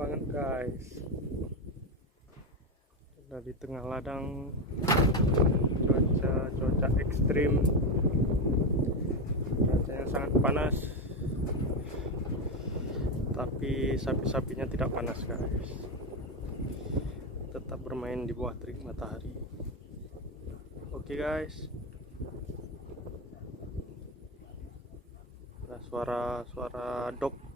banget guys. Udah di tengah ladang, cuaca ekstrim, cuacanya sangat panas, tapi sapi-sapinya tidak panas guys, tetap bermain di bawah terik matahari. Oke guys, ada suara dog